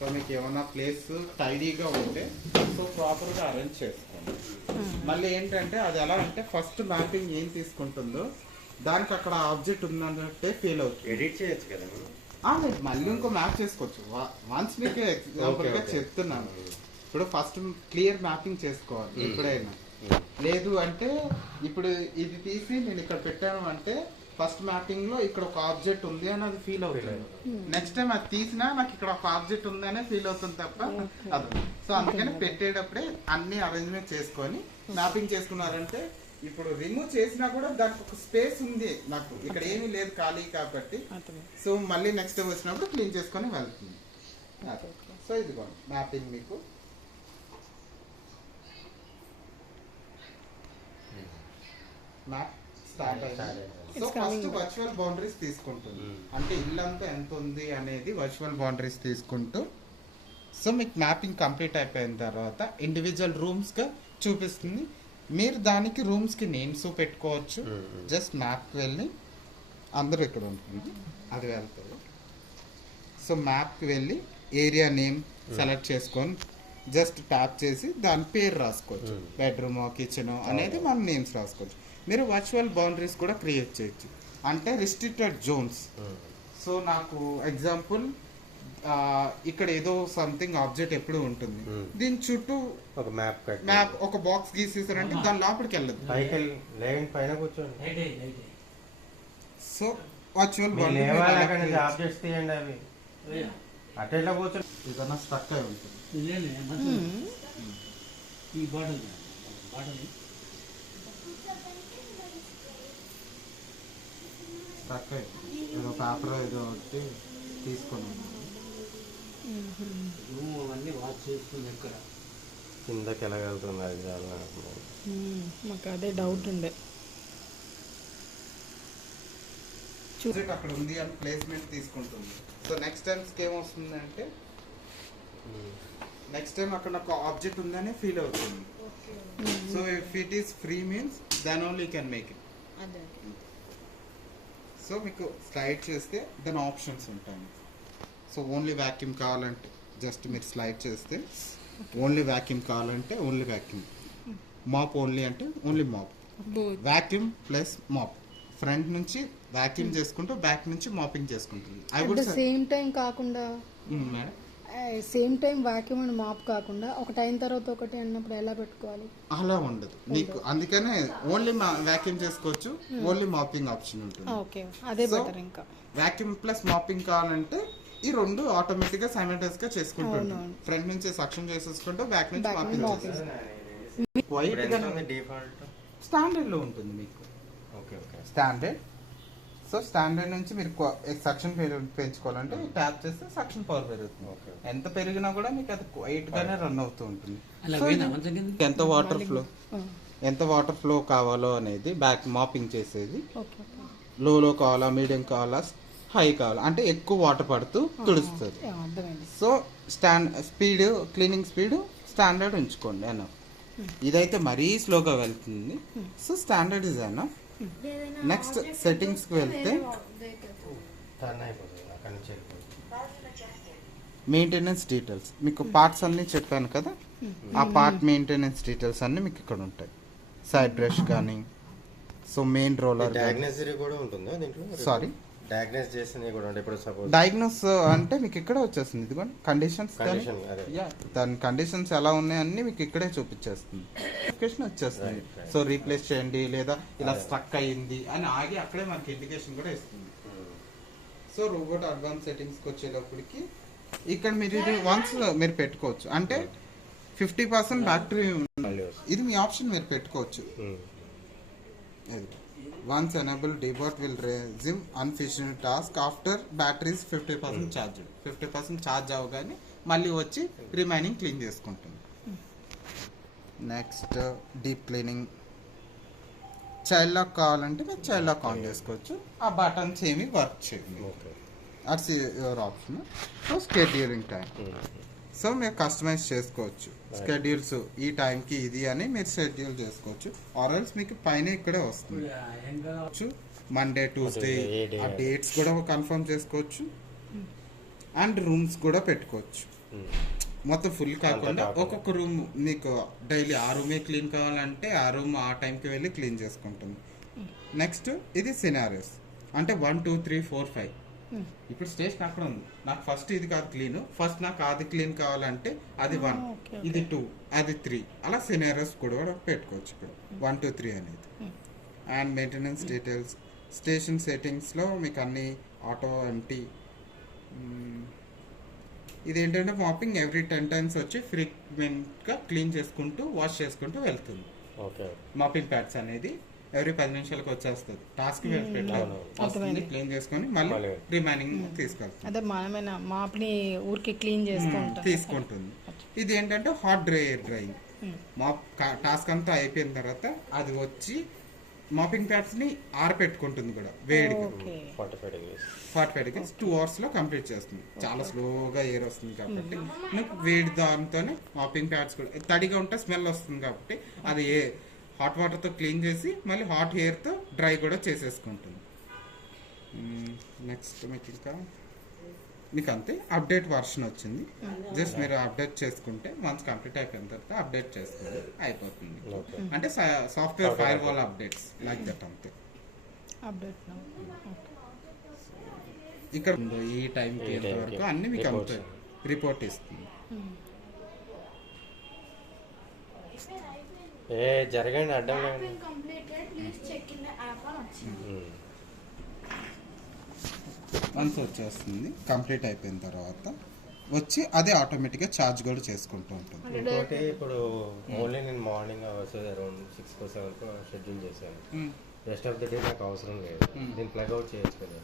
So మీకు ఏమన్నా place టైడీగా ఉంటే సో ప్రాపర్గా అరేంజ్ చేసుకోండి. మళ్ళీ ఏంటంటే అది ఎలా అంటే ఫస్ట్ మ్యాపింగ్ ఏం తీసుకుంటుందో దానికి అక్కడ ఆబ్జెక్ట్ ఉందన్నట్టే ఫీల్ అవుతుంది. ఎడిట్ చేయొచ్చు కదా మళ్ళీ ఇంకో మ్యాప్ చేసుకోవచ్చు. వన్స్ మీకు ఎగ్జాంపుల్గా చెప్తున్నాను. ఇప్పుడు ఫస్ట్ క్లియర్ మ్యాపింగ్ చేసుకోవాలి ఎప్పుడైనా. లేదు అంటే ఇప్పుడు ఇది తీసి నేను ఇక్కడ పెట్టాను అంటే ఫస్ట్ మ్యాపింగ్ లో ఇక్కడ ఒక ఆబ్జెక్ట్ ఉంది అని అది ఫీల్ అవుతుంది. నెక్స్ట్ టైం అది తీసినా నాకు ఇక్కడ ఒక ఆబ్జెక్ట్ ఉంది అనే ఫీల్ అవుతుంది తప్ప అది. సో అందుకని పెట్టేటప్పుడే అన్ని అరేంజ్మెంట్ చేసుకొని మ్యాపింగ్ చేసుకున్నారంటే ఇప్పుడు రిమూవ్ చేసినా కూడా దానికి ఒక స్పేస్ ఉంది, నాకు ఇక్కడ ఏమీ లేదు ఖాళీ కాబట్టి. సో మళ్ళీ నెక్స్ట్ టైం వచ్చినప్పుడు క్లీన్ చేసుకొని వెళ్తుంది. సో ఇదిగోండి మ్యాపింగ్ మీకు మ్యాప్ స్టార్ట్ అయింది. సో ఫస్ట్ వర్చువల్ బౌండరీస్ తీసుకుంటుంది. అంటే ఇల్లంతా ఎంత ఉంది అనేది వర్చువల్ బౌండరీస్ తీసుకుంటూ సో మీకు మ్యాపింగ్ కంప్లీట్ అయిపోయిన తర్వాత ఇండివిజువల్ రూమ్స్గా చూపిస్తుంది. మీరు దానికి రూమ్స్కి నేమ్స్ పెట్టుకోవచ్చు. జస్ట్ మ్యాప్కి వెళ్ళి అందరూ ఇక్కడ ఉంటుంది అది వెళ్తుంది. సో మ్యాప్కి వెళ్ళి ఏరియా నేమ్ సెలెక్ట్ చేసుకొని జస్ట్ ట్యాప్ చేసి దాని పేరు రాసుకోవచ్చు. బెడ్రూమ్ కిచెన్ అనేది మనం నేమ్స్ రాసుకోవచ్చు. మీరు వర్చువల్ బౌండరీస్ కూడా క్రియేట్ చేయొచ్చు. అంటే రిస్ట్రిక్టెడ్ జోన్స్. సో నాకు ఎగ్జాంపుల్ ఇక్కడ ఏదో సంథింగ్ ఆబ్జెక్ట్ ఎప్పుడు ఉంటుంది, దీని చుట్టూ ఒక మ్యాప్ ఒక బాక్స్ గీసేసారంటే దాని లోపలికి వెళ్ళదు. సో వర్చువల్ ఏదైనా స్ట్రక్ అయి ఉంటుంది. స్ట్రక్ అయి ఏదో పేపర్ ఏదో ఒకటి తీసుకొని అవన్నీ వాచ్ చేసుకుని ఎక్కడ కిందకి వెళ్ళగలుగుతుంది అది మాకు అదే డౌట్ ఉండే. అక్కడ ఉంది అని ప్లేస్మెంట్ తీసుకుంటుంది. సో నెక్స్ట్ టైమ్స్కి ఏమొస్తుంది అంటే నెక్స్ట్ టైం అక్కడ నాకు ఆబ్జెక్ట్ ఉందని ఫీల్ అవుతుంది. So if it is free means then only you can make it. So మీకు స్లైడ్ చేస్తే దాని ఆప్షన్స్ ఉంటాయి. సో ఓన్లీ వ్యాక్యూమ్ కావాలంటే జస్ట్ మీరు స్లైడ్ చేస్తే ఓన్లీ వ్యాక్యూమ్ కావాలంటే ఓన్లీ వ్యాక్యూమ్, మాప్ ఓన్లీ అంటే only mop, vacuum plus mop. Front నుంచి వ్యాక్యూమ్ చేసుకుంటూ బ్యాక్ నుంచి మాపింగ్ చేసుకుంటుంది. ఐ వుడ్ సేమ్ టైం కాకుండా madam same time vacuum and mop కాకుండా ఒకటి అయిన తర్వాత ఒకటి అన్నప్పుడు ఎలా పెట్టుకోవాలి? అలా ఉండదు నీకు. అందుకనే ఓన్లీ వ్యాక్యూమ్ చేసుకోవచ్చు, ఓన్లీ మాపింగ్ ఆప్షన్ ఉంటుంది. ఓకే, అదే బెటర్. ఇంకా వ్యాక్యూమ్ ప్లస్ మాపింగ్ కావాలంటే ఈ రెండు ఆటోమేటిక్ గా సైమల్టేనియస్ గా చేసుకుంటాం. ఫ్రంట్ నుంచి సక్షన్ చేసేసుకుంటూ బ్యాక్ నుంచి మాపింగ్ వైట్ గా డిఫాల్ట్ స్టాండర్డ్ లో ఉంటుంది మీకు. స్టాండర్డ్. సో స్టాండర్డ్ నుంచి మీరు సక్షన్ పెంచుకోవాలంటే ట్యాప్ చేస్తే సక్షన్ పవర్ పెరుగుతుంది. ఎంత పెరిగినా కూడా మీకు అది వైట్ గానే రన్ అవుతూ ఉంటుంది. ఎంత వాటర్ ఫ్లో కావాలో అనేది బ్యాక్ మాపింగ్ చేసేది. లో కావాలా, మీడియం కావాలా, హై కావాలా అంటే ఎక్కువ వాటర్ పడుతూ తుడుస్తుంది. So speed cleaning speed standard ఉంచుకోండి అన్న. ఇదైతే మరీ స్లోగా వెళ్తుంది. సో స్టాండర్డ్ ఇస్ అన్న. నెక్స్ట్ సెట్టింగ్స్ కి వెళ్తే మెయింటెనెన్స్ డీటెయిల్స్ మీకు పార్ట్స్ అన్ని చెప్పాను కదా, ఆ పార్ట్ మెయింటెనెన్స్ డీటెయిల్స్ అన్ని మీకు ఇక్కడ ఉంటాయి. సైడ్ బ్రష్ కానీ, so main roller, sorry diagnose అంటే మీకు ఇక్కడ వచ్చేస్తుంది. ఇదిగోండి కండిషన్స్, దాని కండిషన్స్ ఎలా ఉన్నాయి అన్ని మీకు ఇక్కడే చూపించేస్తుంది, వచ్చేస్తుంది. సో రీప్లేస్ చేయండి లేదా ఇలా స్ట్రక్ అయ్యింది అని ఆగి అక్కడే మనకి ఇండికేషన్ కూడా ఇస్తుంది. సో రోబోట్ అడ్వాన్స్ సెట్టింగ్స్కి వచ్చేటప్పటికి ఇక్కడ మీరు వన్స్ మీరు పెట్టుకోవచ్చు. అంటే 50% బ్యాటరీ ఇది మీ ఆప్షన్, మీరు పెట్టుకోవచ్చు. Once enabled, debot will resume unfinished task after battery is 50% charged. 50% charge అవగానే మళ్ళీ వచ్చి రిమైనింగ్ క్లీన్ చేసుకుంటుంది. Next deep cleaning. Child lock కావాలంటే మీరు చైల్డ్ లాక్ ఆన్ చేసుకోవచ్చు. ఆ బటన్స్ ఏమి వర్క్ చేయండి, it's your option. So scheduling time, so మీరు కస్టమైజ్ చేసుకోవచ్చు. స్కెడ్యూల్స్ ఈ టైంకి ఇది అని మీరు షెడ్యూల్ చేసుకోవచ్చు. ఆర్ఎల్స్ మీకు పైన ఇక్కడే వస్తుంది. మండే ట్యూస్డే ఆ డేట్స్ కూడా కన్ఫర్మ్ చేసుకోవచ్చు. అండ్ రూమ్స్ కూడా పెట్టుకోవచ్చు. మొత్తం ఫుల్ కాకుండా కాకుండా. ఒక్కొక్క రూమ్ మీకు డైలీ ఆ రూమే క్లీన్ కావాలంటే ఆ రూమ్ ఆ టైంకి వెళ్ళి క్లీన్ చేసుకుంటుంది. నెక్స్ట్ ఇది సినారియోస్ అంటే 1 2 3 4 5. ఇప్పుడు స్టేషన్ అక్కడ ఉంది, నాకు ఫస్ట్ ఇది కాదు క్లీన్, ఫస్ట్ నాకు అది క్లీన్ కావాలంటే అది 1, ఇది 2, అది 3, అలా సినారియోస్ కూడా పెట్టుకోవచ్చు. ఇప్పుడు 1 2 3 అనేది. అండ్ మెయింటెనెన్స్ డీటెయిల్స్, స్టేషన్ సెట్టింగ్స్లో మీకు అన్ని ఆటో ఎంటీ. ఇదేంటంటే మాపింగ్ ఎవ్రీ 10 టైమ్స్ వచ్చి ఫ్రీక్వెంట్గా క్లీన్ చేసుకుంటూ వాష్ చేసుకుంటూ వెళ్తుంది. ఓకే. మాపింగ్ ప్యాడ్స్ అనేది ఎవ్రీ 10 నిమిషాలకు వచ్చేస్తుంది. టాస్క్ వస్తుంది, క్లీన్ చేసుకొని మళ్ళీ మళ్ళీ. రిమైనింగ్ తీసుకెళ్తుంది, అదే మనమేనా మాప్ని ఊరికి క్లీన్ చేసుకుంటాం. తీసుకుంటుంది. ఇది ఏంటంటే హాట్ డ్రైయింగ్. మాప్ టాస్క్ అంతా అయిపోయిన తర్వాత అది వచ్చి మాపింగ్ ప్యాడ్స్ ని ఆరపెట్టుకుంటుంది కూడా వేడిగా. 45 degrees 45 degrees 2 hours లో కంప్లీట్ చేస్తుంది. చాలా స్లోగా ఎయిర్ వస్తుంది కాబట్టి మీకు వేడి దాంతోనే మాపింగ్ ప్యాడ్స్ కూడా తడిగా ఉంటే స్మెల్ వస్తుంది కాబట్టి అది హాట్ వాటర్ తో క్లీన్ చేసి మళ్ళీ హాట్ ఎయిర్ తో డ్రై కూడా చేసేసుకుంటుంది. నెక్స్ట్ మీకు అంతే అప్డేట్ వర్షన్ వచ్చింది. జస్ట్ మీరు అప్డేట్ చేసుకుంటే వన్స్ కంప్లీట్ అయిపోయిన తర్వాత అప్డేట్ చేసుకుంటే అయిపోతుంది. అంటే software fire wall updates like that అంతే. అప్డేట్ ఇక్కడ ఈ టైంకి వరకు అన్ని మీకు అవుతాయి, రిపోర్ట్ ఇస్తుంది. జరగండి అడ్డం లేండి. వన్స్ వచ్చేస్తుంది కంప్లీట్ అయిపోయిన తర్వాత వచ్చి అదే ఆటోమేటిక్గా ఛార్జ్ కూడా చేసుకుంటూ ఉంటుంది. ఇంకోటి ఇప్పుడు ఓన్లీ నేను morning hours around 6 or 7 schedule చేశాను. రెస్ట్ ఆఫ్ ద డే నాకు అవసరం లేదు. దీన్ని ప్లగ్ అవుట్ చేయొచ్చు కదా?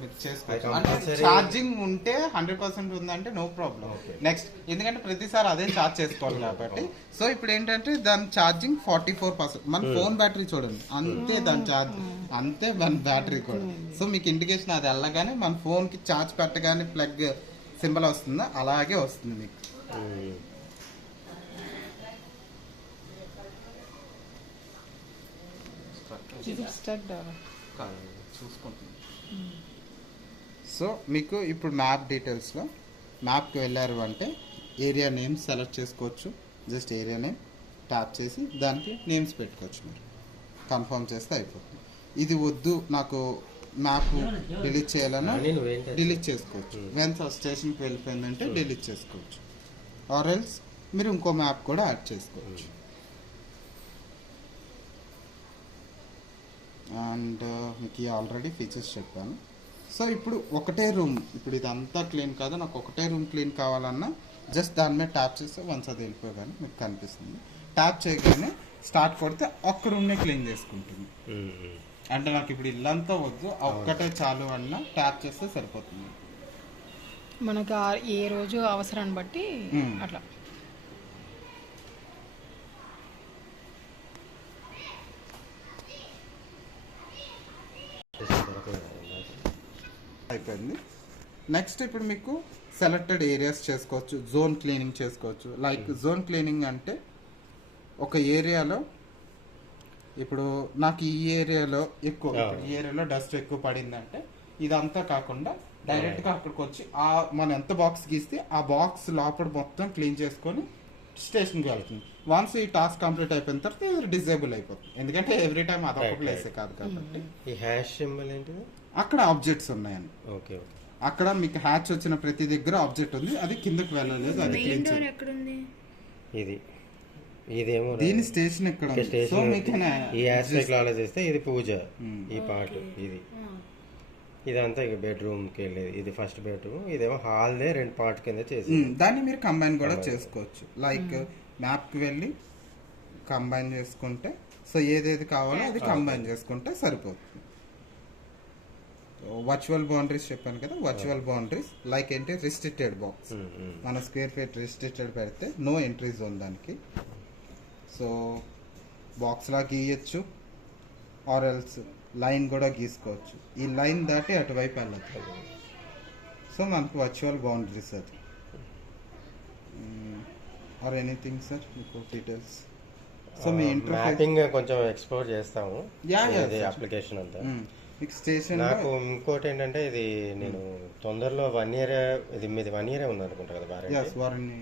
మీరు చేసుకోవచ్చు. అంటే ఛార్జింగ్ ఉంటే 100% ఉందంటే నో ప్రాబ్లం. నెక్స్ట్ ఎందుకంటే ప్రతిసారి అదే ఛార్జ్ చేసుకోవాలి కాబట్టి సో ఇప్పుడు ఏంటంటే దాని ఛార్జింగ్ 44%. మన ఫోన్ బ్యాటరీ చూడండి అంతే, దాని ఛార్జ్ అంతే, మన బ్యాటరీ కూడా. సో మీకు ఇండికేషన్ అది వెళ్ళగానే మన ఫోన్ కి ఛార్జ్ పెట్టగానే ప్లగ్ సింబల్ వస్తుందా అలాగే వస్తుంది మీకు. చూసుకుంటుంది. సో మీకు ఇప్పుడు మ్యాప్ డీటెయిల్స్లో మ్యాప్కి వెళ్ళారు అంటే ఏరియా నేమ్ సెలెక్ట్ చేసుకోవచ్చు. జస్ట్ ఏరియా నేమ్ ట్యాప్ చేసి దానికి నేమ్స్ పెట్టుకోవచ్చు. మీరు కన్ఫర్మ్ చేస్తే అయిపోతుంది. ఇది వద్దు నాకు మ్యాప్ డిలీట్ చేయాలన్నా డిలీట్ చేసుకోవచ్చు. వెన్స్ స్టేషన్కి వెళ్ళిపోయిందంటే డిలీట్ చేసుకోవచ్చు. ఆర్ ఎల్స్ మీరు ఇంకో మ్యాప్ కూడా యాడ్ చేసుకోవచ్చు. అండ్ మీకు ఆల్రెడీ ఫీచర్స్ చెప్పాను. సో ఇప్పుడు ఒకటే రూమ్, ఇప్పుడు ఇదంతా క్లీన్ కాదు, నాకు ఒకటే రూమ్ క్లీన్ కావాలన్నా జస్ట్ దాని మీద ట్యాప్ చేస్తే వన్స్ అది వెళ్ళిపోగానే మీకు కనిపిస్తుంది. ట్యాప్ చేయగానే స్టార్ట్ కొడితే ఒక్క రూమ్నే క్లీన్ చేసుకుంటుంది. అంటే నాకు ఇప్పుడు ఇల్లంతా వద్దు, ఒక్కటే చాలు అన్న ట్యాప్ చేస్తే సరిపోతుంది. మనకు ఏ రోజు అవసరాన్ని బట్టి అట్లా అయిపోయింది. నెక్స్ట్ ఇప్పుడు మీకు సెలెక్టెడ్ ఏరియాస్ చేసుకోవచ్చు, జోన్ క్లీనింగ్ చేసుకోవచ్చు. లైక్ జోన్ క్లీనింగ్ అంటే ఒక ఏరియాలో ఇప్పుడు నాకు ఈ ఏరియాలో ఎక్కువ ఈ ఏరియాలో డస్ట్ ఎక్కువ పడిందంటే ఇదంతా కాకుండా డైరెక్ట్గా అక్కడికి వచ్చి మనం ఎంత బాక్స్ గీస్తే ఆ బాక్స్ లోపల మొత్తం క్లీన్ చేసుకొని స్టేషన్కి వెళ్తుంది. వన్స్ ఈ టాస్క్ కంప్లీట్ అయిపోయిన తర్వాత ఇది డిజేబుల్ అయిపోతుంది. ఎందుకంటే ఎవ్రీ టైం అదొక ప్లేసే కాదు కాబట్టి. ఈ హ్యాష్ సింబల్ ఏంటిది? అక్కడ ఆబ్జెక్ట్స్ ఉన్నాయని. ఓకే. అక్కడ మీకు హ్యాచ్ వచ్చిన ప్రతి దగ్గర ఆబ్జెక్ట్ ఉంది, అది కిందకి వెళ్ళలేదు, అది క్లీన్ చేయాలి. ఇది ఇదేమో దీని స్టేషన్ ఇక్కడ ఉంది. సో మీకు ఈ ఆస్పెక్ట్ లో ఆలోచిస్తే ఇది పూజ, ఈ పార్ట్ ఇదంతా ఇక బెడ్రూమ్ కి వెళ్ళేది. ఇది ఫస్ట్ బెడ్రూమ్, ఇదేమో హాల్ దే 2 పార్ట్ కింద చేసి దాన్ని మీరు కంబైన్ కూడా చేసుకోవచ్చు. లైక్ మ్యాప్ కి వెళ్ళి కంబైన్ చేసుకుంటే సో ఏదేది కావాలో అది కంబైన్ చేసుకుంటే సరిపోతుంది. వర్చువల్ బౌండరీస్ చెప్పాను కదా, వర్చువల్ బౌండరీస్ లైక్ ఏంటి రిస్ట్రిక్టెడ్ బాక్స్, మన స్క్వేర్ ఫీట్ రిస్ట్రిక్టెడ్ పెడితే నో ఎంట్రీ జోన్ దానికి. సో బాక్స్ లా గీయచ్చు, ఆర్ ఎల్స్ లైన్ కూడా గీసుకోవచ్చు. ఈ లైన్ దాటి అటువైపు వెళ్ళచ్చు. సో మనకు వర్చువల్ బౌండరీస్ అది. ఆర్ ఎనీథింగ్ సార్ మీకు డీటెయిల్స్? సో మీ మ్యాపింగ్ కొంచెం ఎక్స్ప్లోర్ చేస్తాము అప్లికేషన్ అంతా. మీకు స్టేషన్ నాకు ఇంకోటి ఏంటంటే ఇది నేను తొందరలో 1 ఇయర్ ఇది మీది 1 ఇయర్ ఉంది అనుకుంటా కదా వారంటీ వారంటీ